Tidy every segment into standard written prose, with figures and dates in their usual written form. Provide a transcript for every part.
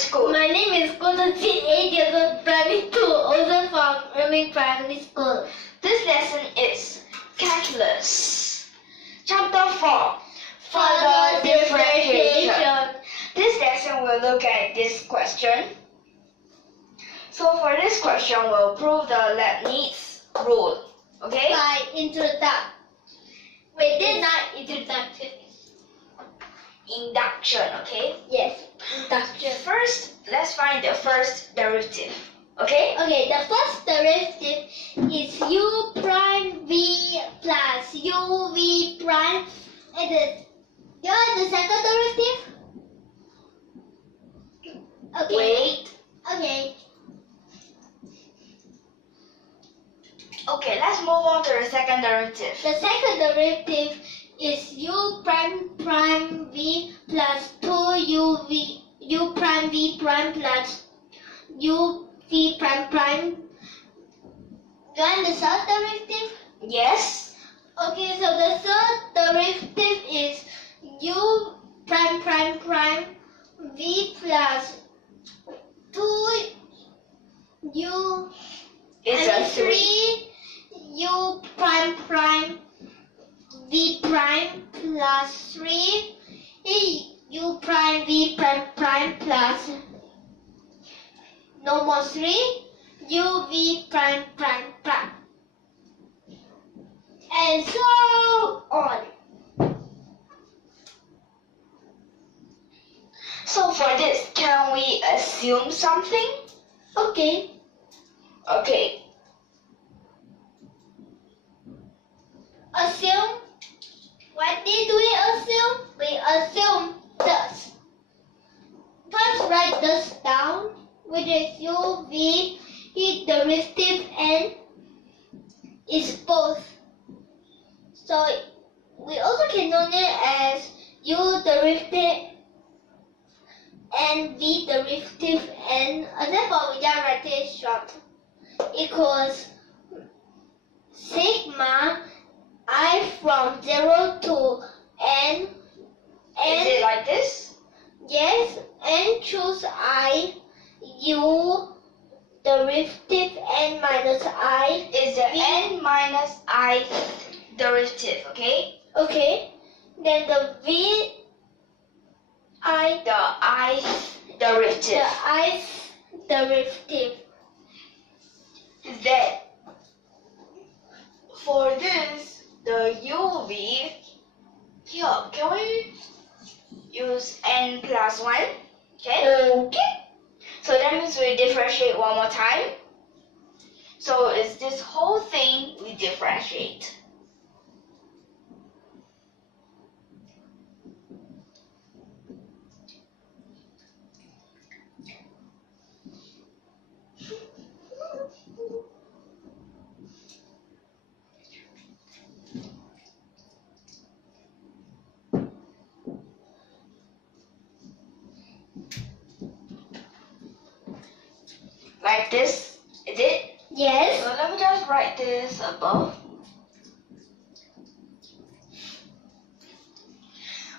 School. My name is Guo Cheng Guang, 8 years old, primary 2, also from YUMIN Primary School. This lesson is Calculus. Chapter 4. Further differentiation. This lesson will look at this question. So for this question, we'll prove the Leibniz rule. Okay? By introduction. Wait, this is not introduction. Induction, okay? Yes, induction. First, let's find the first derivative. Okay? Okay, the first derivative is u prime v plus uv prime. And the second derivative? Okay. Wait. Okay. Okay, let's move on to the second derivative. The second derivative is u prime prime v plus 2uv u prime v prime plus uv prime prime. Do I the third derivative? Yes. Okay, so the third derivative is u prime prime prime v plus 2u It's a 3 u prime prime v prime plus 3 u prime v prime prime plus no more 3 u v prime prime prime and so on. So for this, can we assume something? Okay. Okay. Assume. What did we assume? We assume this. First write this down, which is u v derivative n is both. So we also can know it as u derivative and v derivative n. Therefore, we just write it short. Equals sigma I from 0 to n. Is it like this? Yes, n choose I, u derivative n minus I. Is the v. n minus I derivative, okay? Okay, then the v I, The I derivative. the I derivative. Then, for this, the uv, here, can we use n plus 1? Okay? Okay. So that means we differentiate one more time. So it's this whole thing we differentiate. Like this, is it? Yes. So let me just write this above.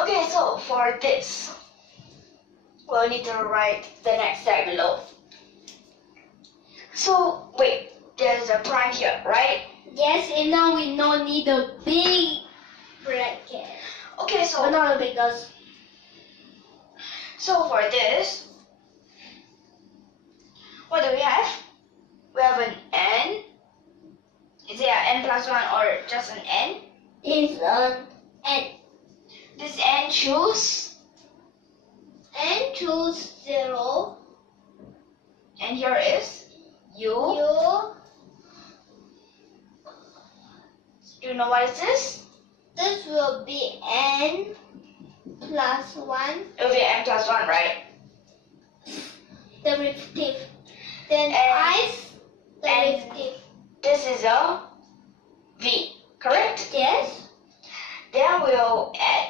Okay, so for this, we'll need to write the next step below. So, wait, there's a prime here, right? Yes, and now we don't need a big bracket. Okay, But not a big us. so for this, what do we have? We have an n. Is it an n plus 1 or just an n? Is an n. This n choose, N choose 0. and here is u. U. Do you know what is this? This will be n plus 1 It will be n plus 1, right? derivative. Then And- i's derivative. This is a v, correct? Yes. Then we'll add.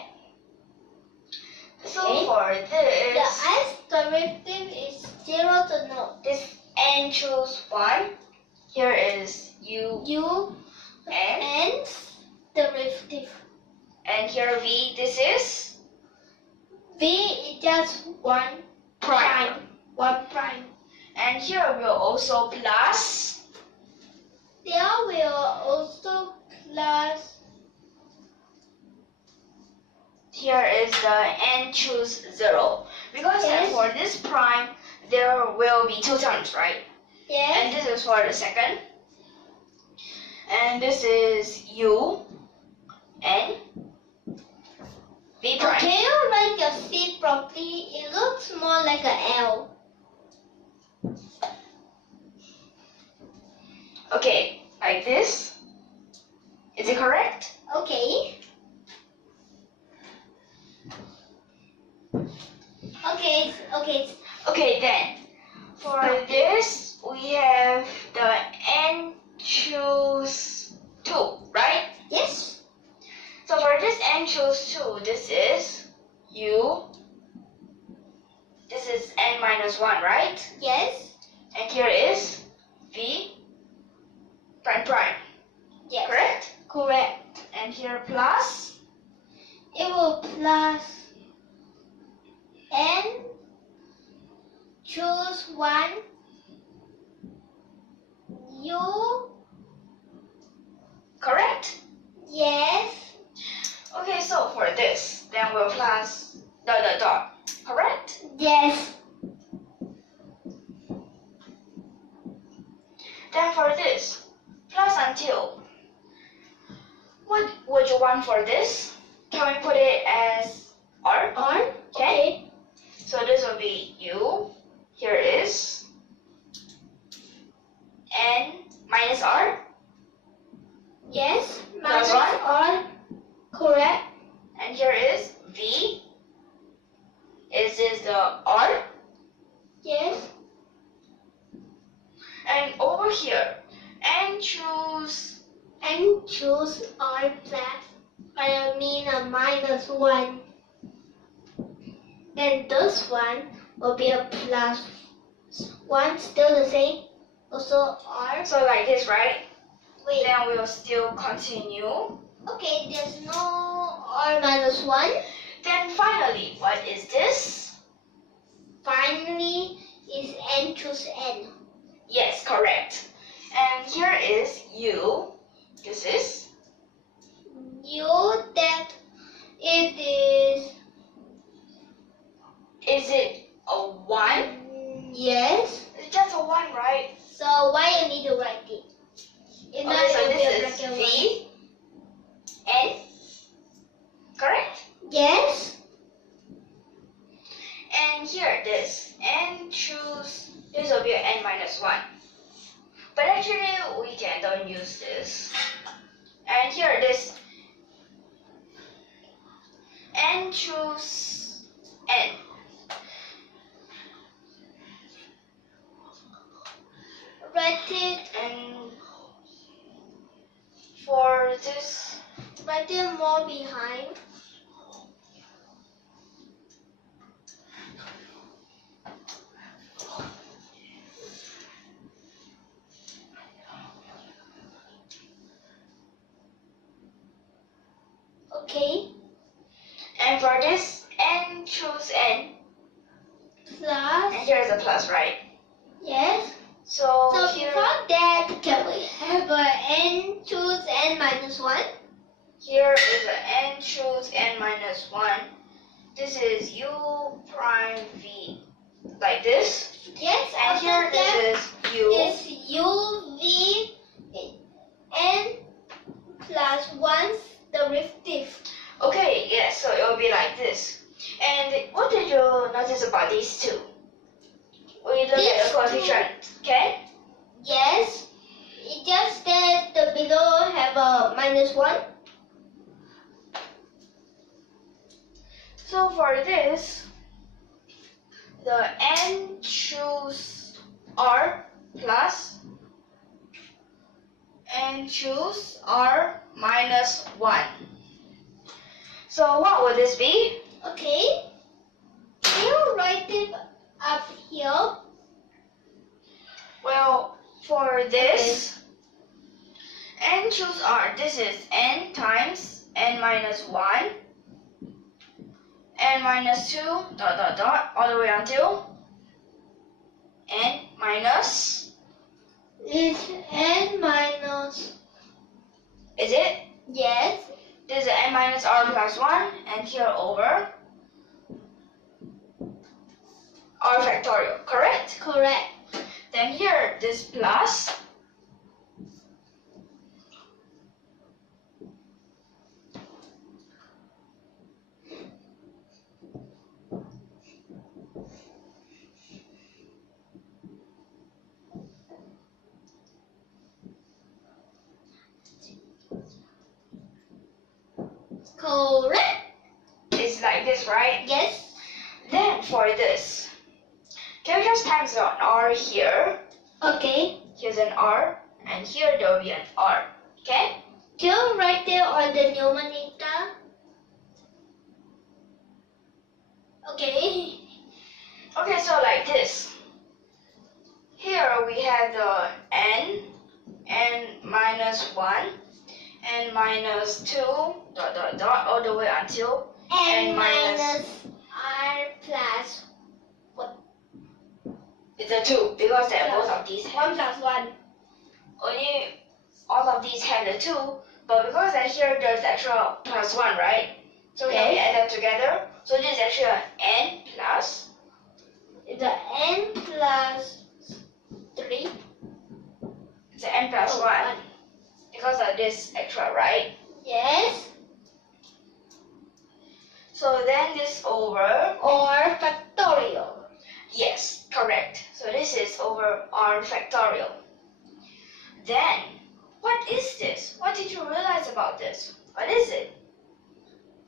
So Okay. for The this, i's derivative is 0 to no. this n choose 1. Here is u U n. n's derivative. And here v, this is V is just 1. prime. 1 prime. And here we'll also plus. There will also plus. Here is the n choose 0. Because Yes. for this prime, there will be 2 terms, right? Yes. And this is for the second. And this is u n v prime. Can you write your C properly? It looks more like a L. Okay, like this. Is it correct? Okay. Okay. Okay, then for this we have the n choose 2, right? Yes. So for this n choose 2, this is u. This is n minus 1, right? Yes. And here is v prime prime, Yes. correct? Correct. And here plus. It will plus n choose 1 u. Correct? Yes. Okay, so for this, then we'll plus dot dot dot, correct? Yes. Then for this, plus until. What would you want for this? Can we put it as r? R. Okay. So this will be u. Here is n minus r. Yes. Plus Minus 1. R. Correct. And here is v. Is this the r? Yes. And over here, n choose. And choose R plus. I mean a minus 1. Then this one will be a plus 1, still the same. Also R. So like this, right? Wait. Then we'll still continue. Okay, there's no R minus 1. Then finally, what is this? Finally, is N choose N. Yes, correct. And here is u. This is U that it is. Is it a 1? Yes. It's just a 1, right? So why you need to write it? If not, Okay, so it will be a this is black and v n. Correct? white. Yes. And here this n choose. This will be an n minus 1. But actually, we don't use this. And here this n choose n. Write it. And for this, Write it more behind. Okay. and for this n choose n. Plus. And here is a plus, right? Yes. So So here, before that, can we have a N choose N minus 1? here is a n choose n minus 1. This is u prime v, like this. Yes. And After here that this is u. is U V N plus 1 derivative. Okay, yes, so it will be like this. And what did you notice about these two? We look at These the coefficient, okay? Yes. It just that the below have a minus 1. So for this, the n choose r plus and choose r minus 1. So what would this be? Okay. Can you write it up here? Well, for this, n choose r, this is n times n minus 1 n minus 2 dot dot dot all the way until n minus. Is n minus. Is it? Yes. This is n minus r plus 1 and here over r factorial, correct? Correct. Then here this plus Correct. is like this, right? Yes. Then for this, can we just times an r here? Okay. Here's an r and here there will be an r, okay? Do you write there on the numerator? Okay. Okay, so like this. Here we have the n minus 1, n minus 2, dot dot dot, all the way until n n minus r plus it's a 2 because that both of these 1 have plus 1. only all of these have the 2, but because that here there's extra plus 1, right? So can we add them together? So this is actually an n plus It's a n plus 3. it's an n plus 1 because of this extra, right? Yes. So then this over, Or factorial. yes, correct. So this is over r factorial. Then, what is this? What did you realize about this? What is it?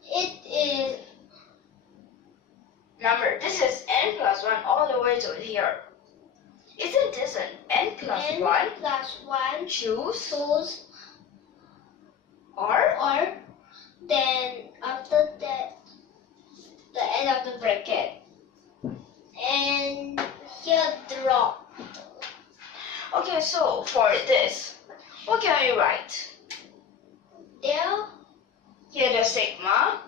It is. Remember, this is n plus 1 all the way to here. Isn't this an n plus n 1? plus 1 Choose choose r. or then after that the end of the bracket and here drop. Okay, so for this, what can we write? There Here the sigma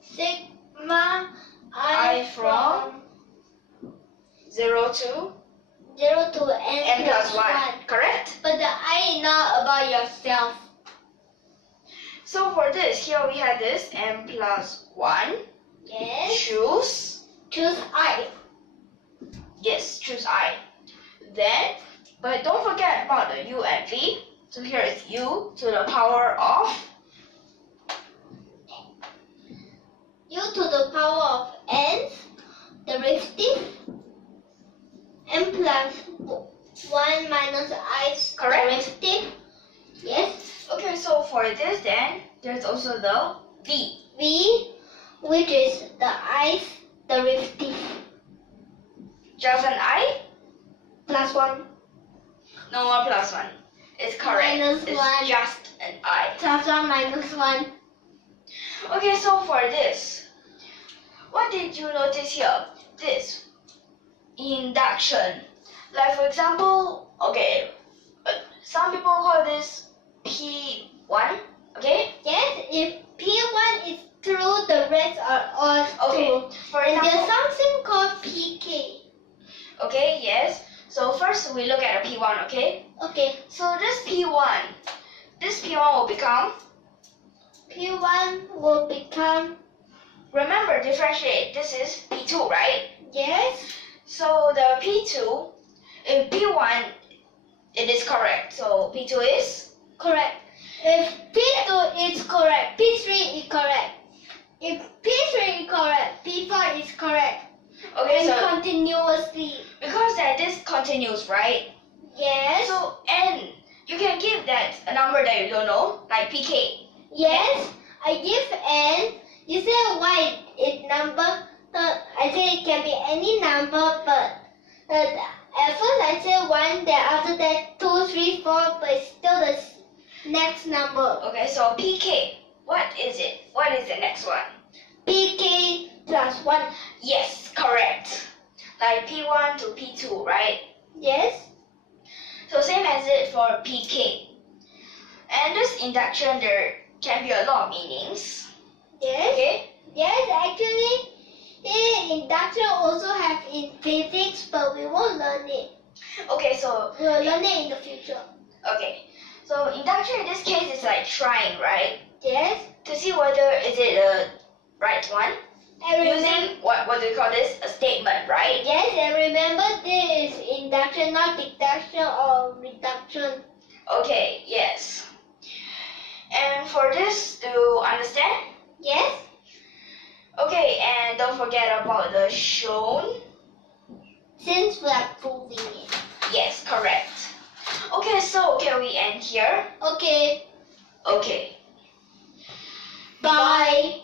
sigma I from 0 to 0 to n, n plus 1, correct? But the I is not about yourself. So for this, here we have this n plus 1. Yes. Choose I. yes, choose I. Then, but don't forget about the u and v. So here is u to the power of U to the power of n derivative n plus 1 minus I Correct. derivative. Yes. okay. So for this, then there's also the v. V, which is the I derivative Just an I, plus 1 no more plus 1. It's correct. Minus it's 1. just an I. plus 1 minus 1. Okay, so for this, what did you notice here? This induction. Like for example, okay, some people call this P1, okay? Yes, if P1 is true, the rest are all Okay, true. for And there's example, something called PK. okay, yes. So first we look at a P1, okay? Okay, So this P1 will become, P1 will become, remember differentiate, this is P2, right? yes, So the P2, if P1, it is correct. So P2 is, correct. If P2 is correct, P3 is correct. If P3 is correct, P4 is correct. okay, And so continuously. because that this continues, right? Yes. So n, you can give that a number that you don't know, like pk. Yes, I give n. You say why it number? I say it can be any number, but at first I say 1, then after that 2, 3, 4, but it's still the next number. Okay, so pk, what is it? What is the next one? PK plus 1. Yes, correct. Like p1 to p2, right? Yes. So same as it for pk. And this induction, there can be a lot of meanings. Yes. Okay, Yes, actually, induction also have in physics, but we won't learn it. Okay, so We'll learn it in the future. okay. So induction in this case is like trying, right? Yes. To see whether is it a right one. I remember. Using what do you call this? A statement, right? Yes, and remember this is induction, not deduction or reduction. Okay, yes. And for this to understand, Yes. okay, and don't forget about the shown. Since we are proving it. Yes, correct. Okay, so can we end here? Okay. Okay. Bye.